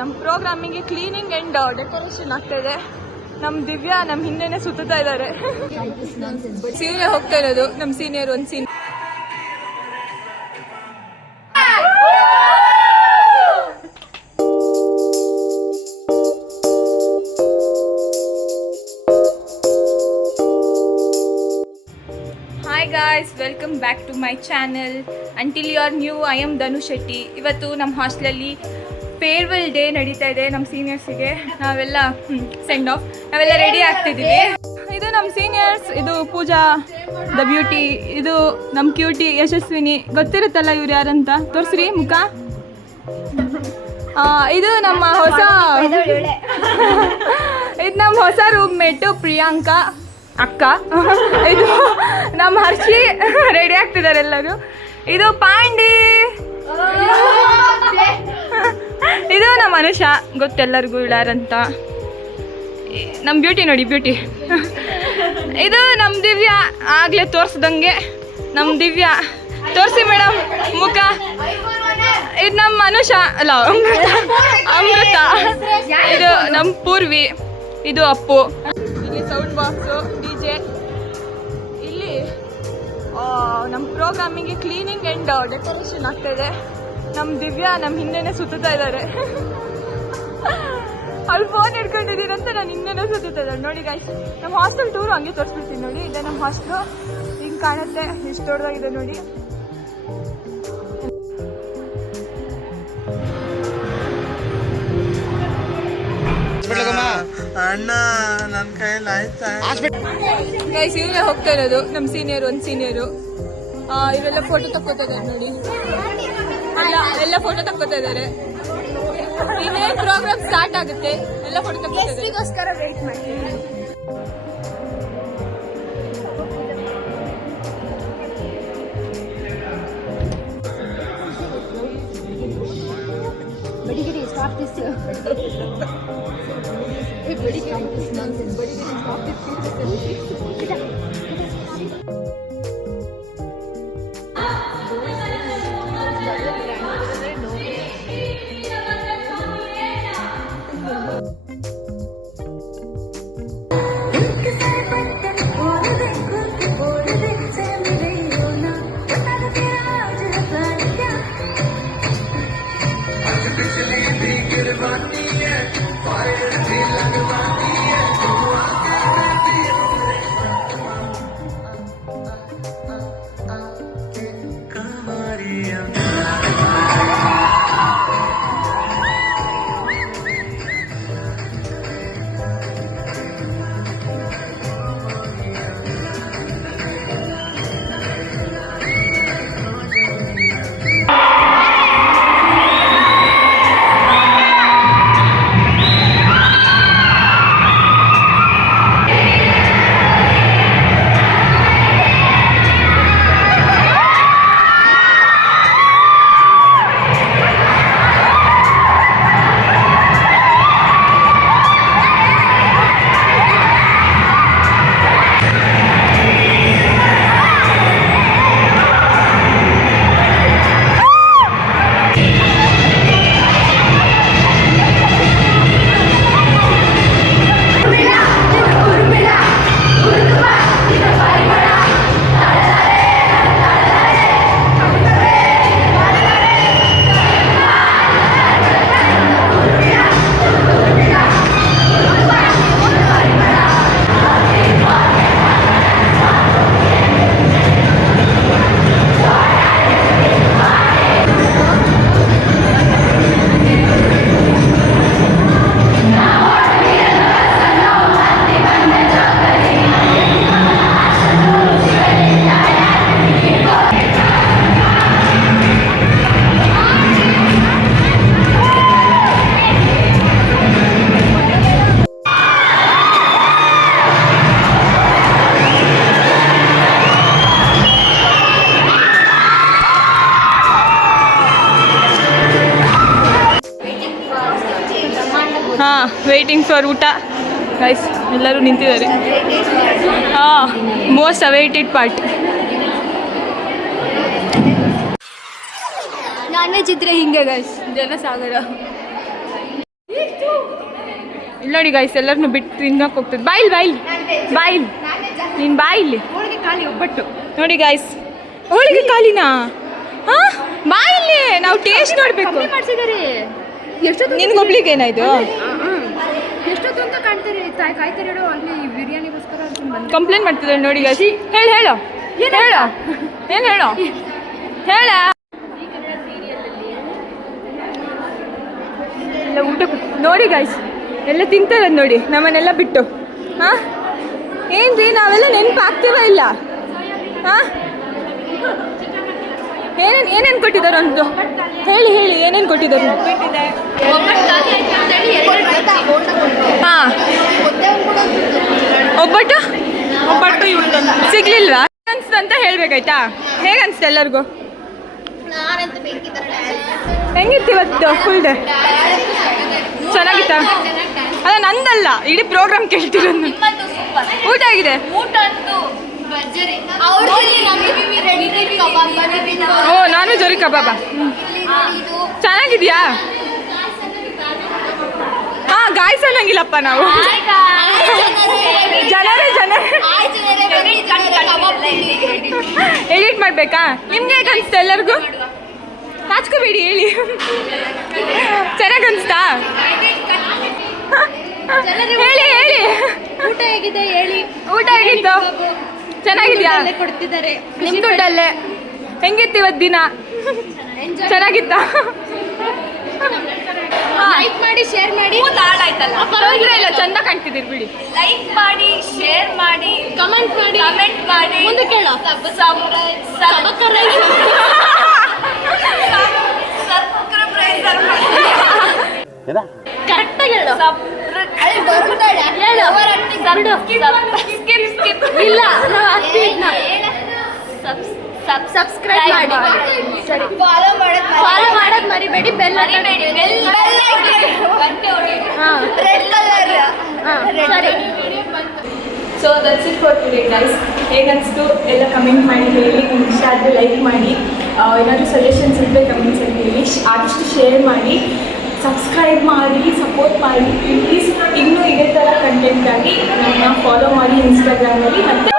ನಮ್ಮ ಪ್ರೋಗ್ರಾಮಿಂಗ್ಗೆ cleaning and decoration ಆಗ್ತಾ ಇದೆ. ನಮ್ಮ ದಿವ್ಯಾ ನಮ್ಮ ಹಿಂದೆನೆ ಸುತ್ತಾ ಇದ್ದಾರೆ. ಸೀನಿಯರ್ ಹೋಗ್ತಾ ಇರೋದು, ನಮ್ಮ ಸೀನಿಯರ್ ಒಂದು scene. Hi guys, welcome back to my channel. Until you are new, I am Dhanu Shetty. ಇವತ್ತು ನಮ್ಮ ಹಾಸ್ಟೆಲಲ್ಲಿ ಫೇರ್ವೆಲ್ ಡೇ ನಡೀತಾ ಇದೆ. ನಮ್ಮ ಸೀನಿಯರ್ಸಿಗೆ ನಾವೆಲ್ಲ ಸೆಂಡ್ ಆಫ್, ನಾವೆಲ್ಲ ರೆಡಿ ಆಗ್ತಿದ್ದೀವಿ. ಇದು ನಮ್ಮ ಸೀನಿಯರ್ಸ್, ಇದು ಪೂಜಾ ದ ಬ್ಯೂಟಿ, ಇದು ನಮ್ಮ ಕ್ಯೂಟಿ ಯಶಸ್ವಿನಿ. ಗೊತ್ತಿರುತ್ತಲ್ಲ ಇವ್ರು ಯಾರಂತ, ತೋರಿಸ್ರಿ ಮುಖ. ಇದು ನಮ್ಮ ಹೊಸ ರೂಮ್ಮೇಟು ಪ್ರಿಯಾಂಕಾ ಅಕ್ಕ. ಇದು ನಮ್ಮ ಹರ್ಷಿ, ರೆಡಿ ಆಗ್ತಿದ್ದಾರೆ ಎಲ್ಲರೂ. ಇದು ಪಾಂಡಿ, ಇದು ನಮ್ಮ ಅನುಷಾ, ಗೊತ್ತೆಲ್ಲರಿಗೂ ಯಾರಂತ. ನಮ್ಮ ಬ್ಯೂಟಿ ನೋಡಿ, ಬ್ಯೂಟಿ. ಇದು ನಮ್ಮ ದಿವ್ಯಾ, ಆಗಲೇ ತೋರಿಸ್ದಂಗೆ ನಮ್ಮ ದಿವ್ಯಾ. ತೋರಿಸಿ ಮೇಡಮ್ ಮುಖ. ಇದು ನಮ್ಮ ಅನುಷಾ, ಅಲ್ಲ ಅಮೃತ. ಇದು ನಮ್ಮ ಪೂರ್ವಿ, ಇದು ಅಪ್ಪು. ಇಲ್ಲಿ ಸೌಂಡ್ ಬಾಕ್ಸು, DJ. ಇಲ್ಲಿ ನಮ್ಮ ಪ್ರೋಗ್ರಾಮಿಂಗ್ಗೆ ಕ್ಲೀನಿಂಗ್ ಆ್ಯಂಡ್ ಡೆಕೋರೇಷನ್ ಆಗ್ತಾ ಇದೆ. ನಮ್ಮ ದಿವ್ಯಾ ನಮ್ಮ ಹಿಂದೆನೆ ಸುತ್ತಾ ಇದ್ದಾರೆ. ಅವ್ಳು ಫೋನ್ ಹಿಡ್ಕೊಂಡಿದ್ದೀನಿ ಅಂತ ನಾನು ಹಿಂದೆನೇ ಸುತ್ತಾ ಇದ್ದಾರೆ. ನೋಡಿ ಗಾಯ್ಸ್, ನಮ್ಮ ಹಾಸ್ಟೆಲ್ ಟೂರು ಹಂಗೆ ತೋರಿಸ್ಬಿಡ್ತೀನಿ ನೋಡಿ. ಇದೆ ನಮ್ಮ ಹಾಸ್ಟೆಲು, ಹಿಂಗೆ ಕಾಣುತ್ತೆ, ಎಷ್ಟು ದೊಡ್ಡದಾಗಿದೆ ನೋಡಿ. ಅಣ್ಣ ನನ್ನ ಕೈಯಲ್ಲಿ ಆಯ್ತಾ ಗೈಸ್, ಇವರೇ ಹೋಗ್ತಾ ಇರೋದು, ನಮ್ಮ ಸೀನಿಯರ್ ಒಂದು ಸೀನಿಯರು. ಇವೆಲ್ಲ ಫೋಟೋ ತಕ್ಕೋತಾ ಇದ್ದಾರೆ ನೋಡಿ. ಎಲ್ಲ ಫೋಟೋ ತಕ್ಕೋತಾ ಇದ್ದಾರೆ. ಇನ್ನೇನು ಪ್ರೋಗ್ರಾಮ್ ಸ್ಟಾರ್ಟ್ ಆಗುತ್ತೆ, ಎಲ್ಲ ಫೋಟೋ ತಕ್ಕೋತಾ ಇದ್ದಾರೆ. ವೇಟ್ ಮಾಡ್ತೀವಿ. Stop this. Everybody stop this nonsense. Everybody stop this nonsense. Waiting for ಊಟ ಗೈಸ್, ಎಲ್ಲರೂ ನಿಂತಿದ್ದಾರೆ. Most awaited part. Non veg ಇದ್ರೆ ಹಿಂಗೆ ಗೈಸ್, ಜನಸಾಗರ. ಇಲ್ಲಿ ನೋಡಿ ಗೈಸ್ ಎಲ್ಲರನ್ನು ಬಿಟ್ಟು ತಿನ್ನೋಕೆ ಹೋಗ್ತದೆ. ಬಾಯಿಲ್ ಬಾಯಿಲ್ ಬಾಯಿಲ್ ನೀನು ಬಾಯಿಲ್ಲಿ ಹೋಳಿಗೆ ಖಾಲಿ ಒಬ್ಬಟ್ಟು. ನೋಡಿ ಗೈಸ್ ಹೋಳಿಗೆ ಕಾಲಿನಾ ಹಾಂ ಬಾಯಿಲ್ಲಿ ನಾವು ಟೇಸ್ಟ್ ನೋಡಬೇಕು. ಮಾಡಿಸಿದ್ದಾರೆ ಎಷ್ಟೊತ್ತು ನಿನ್ಗೊಬ್ಳಿಗೆ ಏನಾಯ್ತು ಎಷ್ಟೊತ್ತು ಅಂತ ಕಾಣ್ತಾರೆ ಕಾಯ್ತಾರೆ ಹೇಳೋ ಅಲ್ಲಿ ಬಿರಿಯಾನಿಗೋಸ್ಕರ ಅಂತ ಬಂದು ಕಂಪ್ಲೇಂಟ್ ಮಾಡ್ತಿದ್ದಾರೆ ನೋಡಿ ಗೈಸ್. ಹೇಳು ಹೇಳು ಹೇಳು ಏನು ಹೇಳು ಹೇಳ ಎಲ್ಲ ಊಟ ನೋಡಿ ಗೈಸ್ ಎಲ್ಲ ತಿಂತಾರೆ ನೋಡಿ ನಮ್ಮನ್ನೆಲ್ಲ ಬಿಟ್ಟು. ಹಾಂ ಏನ್ರಿ ನಾವೆಲ್ಲ ನೆನಪು ಆಗ್ತೀವ ಇಲ್ಲ ಹಾಂ ಏನೇನು ಕೊಟ್ಟಿದ್ದಾರೆ ಒಂದು ಹೇಳಿ ಹೇಳಿ ಏನೇನು ಕೊಟ್ಟಿದ್ದಾರೆ. ಹಾಂ ಒಬ್ಬಟ್ಟು ಒಬ್ಬಟ್ಟು ಸಿಗ್ಲಿಲ್ವಾ ಅನ್ಸ್ತಂತ ಹೇಳ್ಬೇಕಾಯ್ತಾ? ಹೇಗೆ ಅನ್ಸ್ತು ಎಲ್ಲರಿಗೂ? ಹೆಂಗಿತ್ತು ಇವತ್ತು ಫುಲ್ ಡೇ? ಚೆನ್ನಾಗಿತ್ತಾ? ಅಲ್ಲ ನಂದಲ್ಲ ಇಡೀ ಪ್ರೋಗ್ರಾಮ್ ಕೇಳ್ತಿರೋದು. ಊಟ ಆಗಿದೆ. ಓ ನಾನು ಜೋರಿ ಕಬಾಬ ಚೆನ್ನಾಗಿದ್ಯಾ? ಹಾಂ ಗಾಯ್ಸ್ ಅನ್ನಂಗಿಲ್ಲಪ್ಪ ನಾವು ಜನರೇ ಎಡಿಟ್ ಮಾಡಬೇಕಾ? ನಿಮ್ಗೆ ಹೇಗೆ ಅನಿಸ್ತಾ ಎಲ್ಲರಿಗೂ? ನಾಚ್ಕೋಬೇಡಿ ಹೇಳಿ ಚೆನ್ನಾಗಿ ಅನಿಸ್ತಾ? ಹೇಳಿ ಹೇಳಿ ಊಟ ಹೇಗಿದೆ ಹೇಳಿ. ಊಟ ಹೇಗಿತ್ತು? ಚೆನ್ನಾಗಿದ್ಯಾ? ಕೊಡ್ತಿದ್ದಾರೆ ನಿಮ್ಮ ದುಡ್ಡಲ್ಲೇ. ಹೆಂಗಿತ್ತು ಇವತ್ತು ದಿನ? ಚೆನ್ನಾಗಿತ್ತಾ? ಲೈಕ್ ಮಾಡಿ ಶೇರ್ ಮಾಡಿ. ಪರವಾಗಿಲ್ಲ ಇಲ್ಲ ಚಂದ ಕಾಣ್ತಿದ್ದೀರಿ ಬಿಡಿ. ಲೈಕ್ ಮಾಡಿ, ಶೇರ್ ಮಾಡಿ, ಕಮೆಂಟ್ ಮಾಡಿ, ಮುಂದೆ ಕೇಳೋ ಕರೆಕ್ಟಾಗಿ ಹೇಳು. ಇಲ್ಲ ಸಬ್ಸ್ಕ್ರೈಬ್ ಮಾಡಿ. ಸರಿ ಫಾಲೋ ಮಾಡೋದು ಮರಿಬೇಡಿ. ಬೆಲ್ ಹಾಂ ಸರಿ. So that's it for today guys. ಹೇಗನ್ನಿಸ್ತು ಎಲ್ಲ ಕಮೆಂಟ್ ಮಾಡಿ ಹೇಳಿ. ನಿಮ್ಗೆ ಇಷ್ಟ ಆದರೆ ಲೈಕ್ ಮಾಡಿ. ಏನಾದರೂ ಸಜೆಷನ್ಸ್ ಇದ್ದರೆ ಕಮೆಂಟ್ಸಲ್ಲಿ ಹೇಳಿ. ಆದಷ್ಟು ಶೇರ್ ಮಾಡಿ, ಸಬ್ಸ್ಕ್ರೈಬ್ ಮಾಡಿ, ಸಪೋರ್ಟ್ ಮಾಡಿ ಪ್ಲೀಸ್. ಇನ್ನೂ ಇದೇ ಥರ ಕಂಟೆಂಟಾಗಿ ನಮ್ಮನ್ನ ಫಾಲೋ ಮಾಡಿ ಇನ್ಸ್ಟಾಗ್ರಾಮಲ್ಲಿ ಮತ್ತು